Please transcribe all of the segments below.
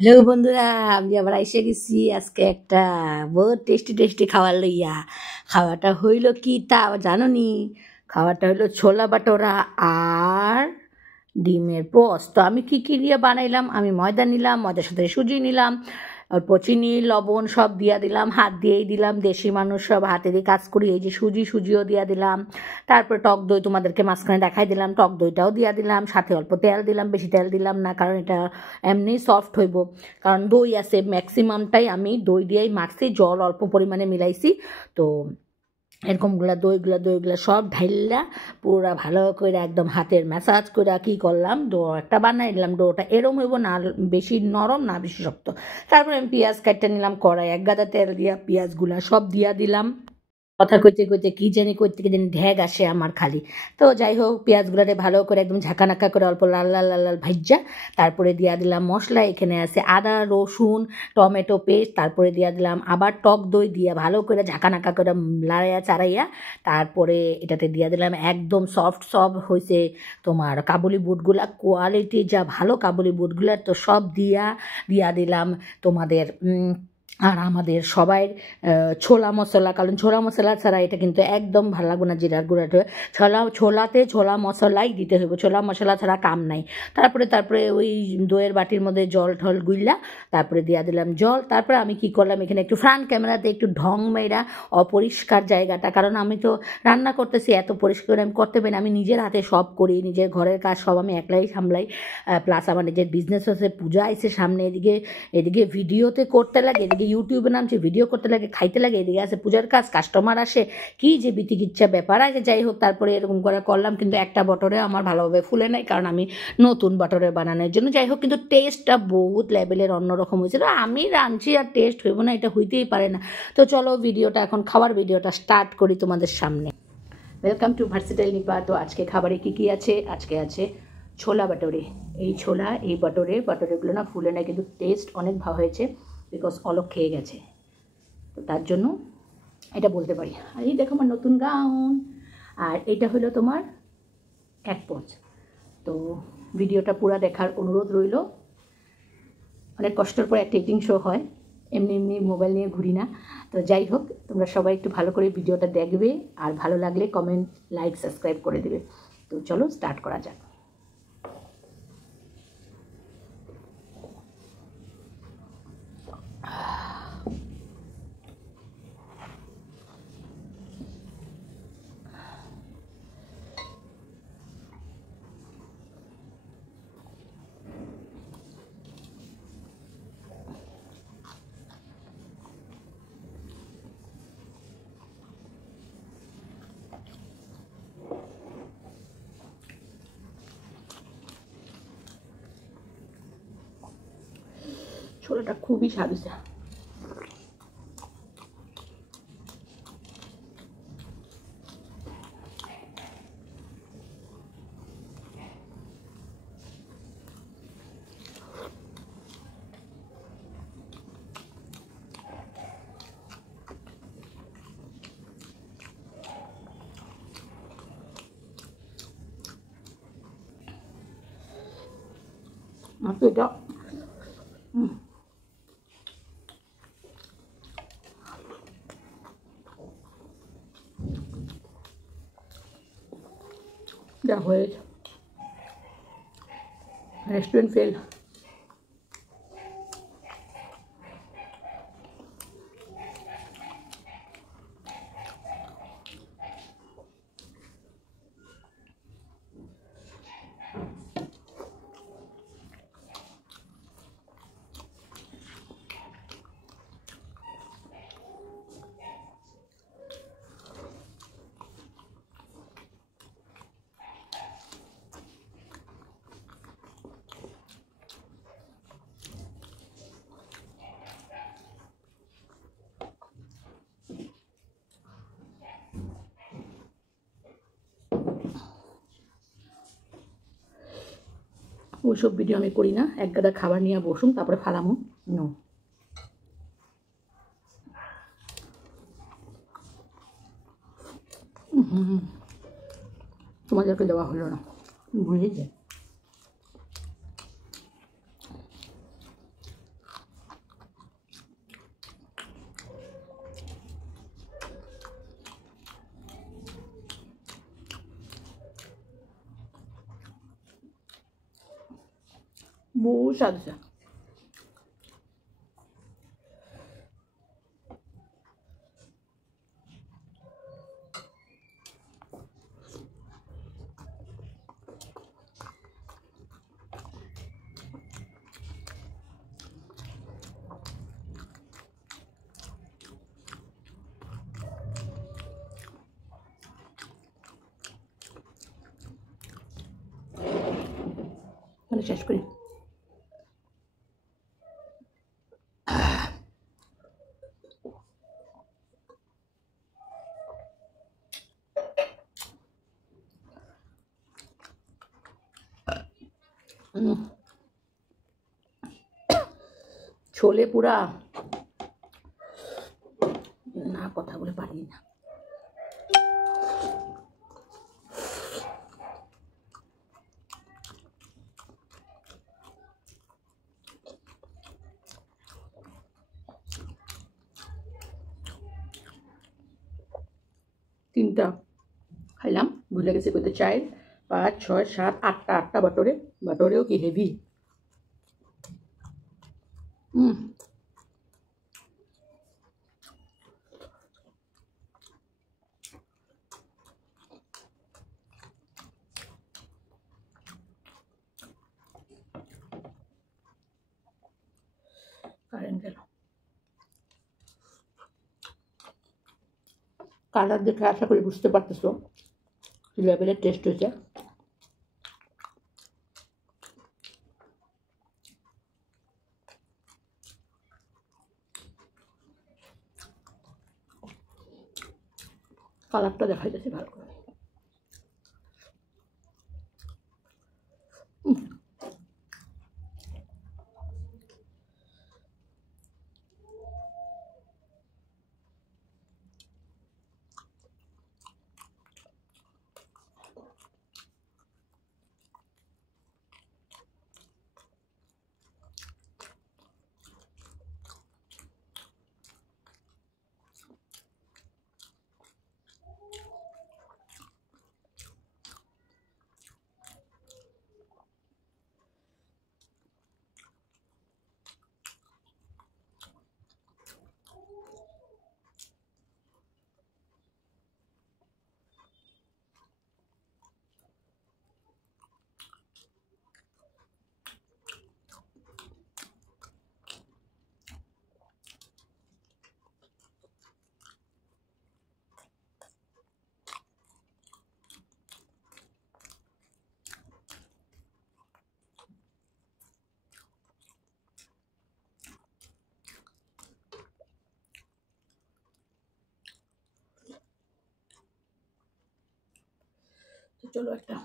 Hello বন্ধুরা, আমি আবার এসে গেছি আজকে একটা বহুত টেস্টি টেস্টি খাবার লইয়া। খাওয়াটা হইল কি তা জানো নি? খাওয়াটা হইলো ছোলা বাটোরা আর ডিমের পোস্ত। তো আমি কি কি দিয়ে বানাইলাম, আমি ময়দা নিলাম, ময়দার সাথে সুজি নিলাম, অল্প চিনি লবণ সব দিয়া দিলাম, হাত দিয়েই দিলাম, দেশি মানুষ সব হাতে দিয়ে কাজ করি। এই যে সুজিও দিয়া দিলাম, তারপরে টক দই তোমাদেরকে মাঝখানে দেখাই দিলাম, টক দইটাও দিয়া দিলাম, সাথে অল্প তেল দিলাম, বেশি তেল দিলাম না কারণ এটা এমনি সফট হইব। কারণ দই আছে, ম্যাক্সিমামটাই আমি দই দিয়েই মাখছি, জল অল্প পরিমাণে মিলাইছি। তো এরকমগুলা দইগুলা সব ঢাইলা পুরা ভালো করে একদম হাতের ম্যাসাজ করে কি করলাম, ডো একটা বানাই নিলাম। ডোটা এরম হইব না বেশি নরম না বেশি শক্ত। তারপরে আমি পেঁয়াজ কাটতে নিলাম, কড়াই এক গাদা তেল দিয়া পেঁয়াজগুলা সব দিয়া দিলাম। কথা কইতে কইতে কি জানি কই থেকে জানি ঢ্যাগ আসে আমার খালি। তো যাই হোক, পেঁয়াজগুলারে ভালো করে একদম ঝাঁকানাকা করে অল্প লাল লাল লাল লাল ভাইজ্জা তারপরে দিয়া দিলাম মশলা। এখানে আছে আদা রসুন টমেটো পেস্ট, তারপরে দিয়া দিলাম আবার টক দই দিয়া ভালো করে ঝাঁকানাকা করে লাড়াইয়া চাড়াইয়া তারপরে এটাতে দিয়া দিলাম একদম সফট সফট হয়েছে তোমার কাবুলি বুটগুলা, কোয়ালিটি যা ভালো কাবুলি বুটগুলা, তো সব দিয়া দিয়া দিলাম তোমাদের আর আমাদের সবাই ছোলা মশলা, কারণ ছোলা মশলা ছাড়া এটা কিন্তু একদম ভালো লাগবে না। জিরার গুঁড়াটা ছোলাতে ছোলা মশলাই দিতে হবে, ছোলা মশলা ছাড়া কাম নাই। তারপরে ওই দইয়ের বাটির মধ্যে জল ঠল গুইলা তারপরে দিয়া দিলাম জল। তারপরে আমি কি করলাম, এখানে একটু ফ্রন্ট ক্যামেরাতে একটু ঢং মেয়েরা অপরিষ্কার জায়গাটা, কারণ আমি তো রান্না করতেছি, এত পরিষ্কার আমি করতে পারি না। আমি নিজের হাতে সব করি, নিজের ঘরের কাজ সব আমি একলাই সামলাই। প্লাস আমার নিজের বিজনেস হচ্ছে, পূজা আইছে সামনে, এদিকে ভিডিওতে করতে লাগে, এদিকে ইউটিউবে নামছে ভিডিও করতে লাগে, খাইতে লাগে, এদিকে আছে পূজার কাজ, কাস্টমার আসে, কি যে বিতিকিচ্ছা ব্যাপার আছে। যাই হোক, তারপরে এরকম করে করলাম, কিন্তু একটা বটরে আমার ভালোভাবে ফুলে নাই কারণ আমি নতুন বটরে বানানোর জন্য। যাই হোক, কিন্তু টেস্টটা বহুত লেভেলের অন্যরকম হয়েছিল। আমি রাঁধছি আর টেস্ট হইব না, এটা হইতেই পারে না। তো চলো ভিডিওটা এখন খাবার ভিডিওটা স্টার্ট করি তোমাদের সামনে। Welcome to versatile Nipa. তো আজকে খাবারে কি কি আছে, আজকে আছে ছোলা বাটোরে। এই ছোলা, এই বাটোরেগুলো না ফুলে না, কিন্তু টেস্ট অনেক ভালো হয়েছে বিকজ অলোক খেয়ে গেছে, তো তার জন্য এটা বলতে পারি। আর এই দেখো আমার নতুন গাউন, আর এটা হলো তোমার এক পোচ। তো ভিডিওটা পুরো দেখার অনুরোধ রইল। অনেক কষ্টের পর একটা এডিটিং শো হয়, এমনি এমনি মোবাইল নিয়ে ঘুরি না। তো যাই হোক, তোমরা সবাই একটু ভালো করে ভিডিওটা দেখবে, আর ভালো লাগলে কমেন্ট লাইক সাবস্ক্রাইব করে দেবে। তো চলো স্টার্ট করা যাক। ছোলাটা খুবই স্বাদ হয়েছে। তো এটা যা হয়েছে, রেস্টুরেন্ট ফেল। ওইসব ভিডিও আমি করি না, এক গাদা খাবার নিয়ে বসুন তারপরে ফালামু। নো, তোমাদেরকে দেওয়া হলো না, ভুলে যায়। বহুত স্বাদ আছে। মানে শেষ করি। ছোলে পুরা না, কথা বলে পারি না। তিনটা খাইলাম, ভুলে গেছি কইতে। 4, 5, 6, 7, 8টা বাটরে। বাটরেও কি হেভি। কারেন্ট গেল। কালার দেখে আশা করি বুঝতে পারতেছো কি লেভেলের টেস্ট হয়েছে। কালারটা দেখাই যাচ্ছে ভালো করে। চলো একটা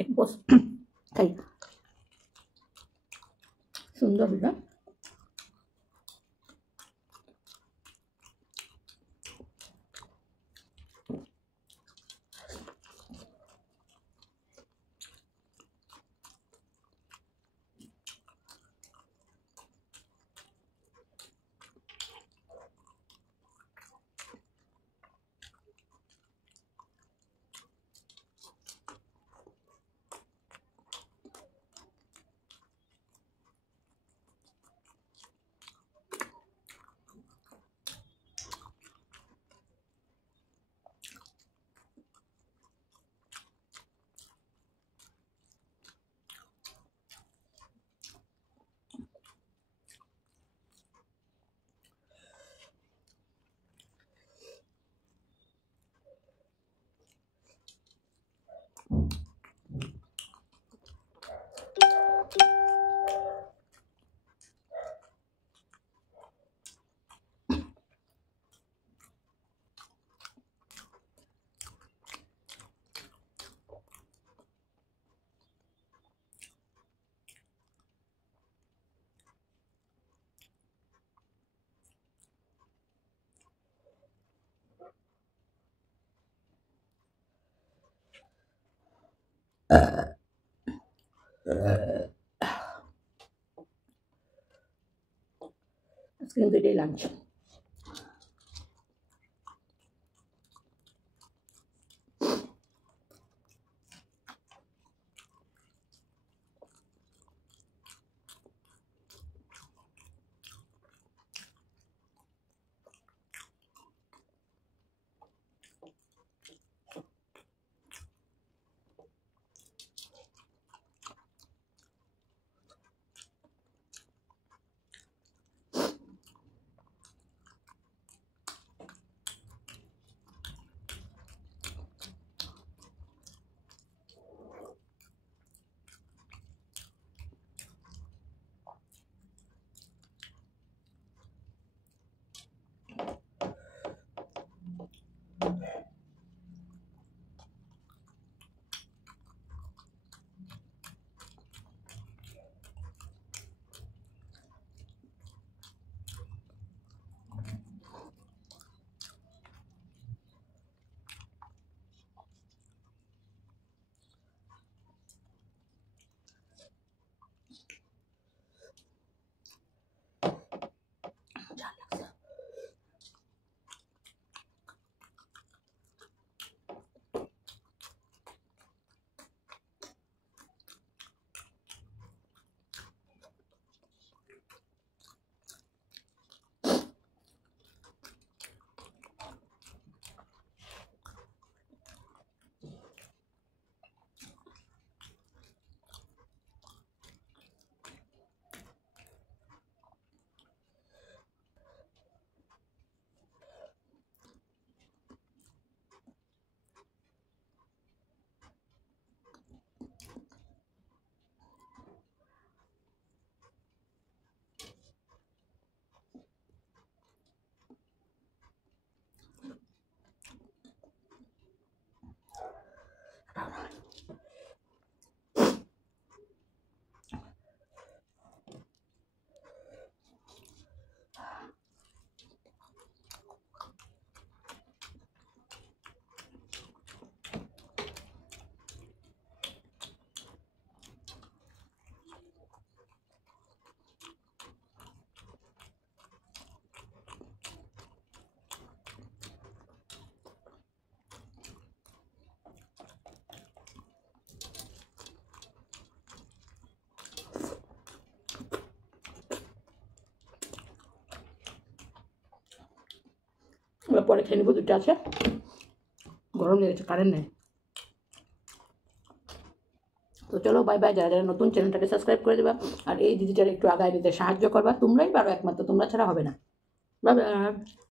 এক বস খাই। সুন্দর না? আজকে কিন্তু এটাই লাঞ্চ। এবার পরে খেয়ে নেবো, দুটো আছে। গরম লেগেছে, কারেন্ট নেই। তো চলো বাই বাই। যারা যারা নতুন, চ্যানেলটাকে সাবস্ক্রাইব করে দেবা আর এই দিদিটার একটু আগায় দিতে সাহায্য করবা। তোমরাই পারো একমাত্র, তোমরা ছাড়া হবে না। Bye bye.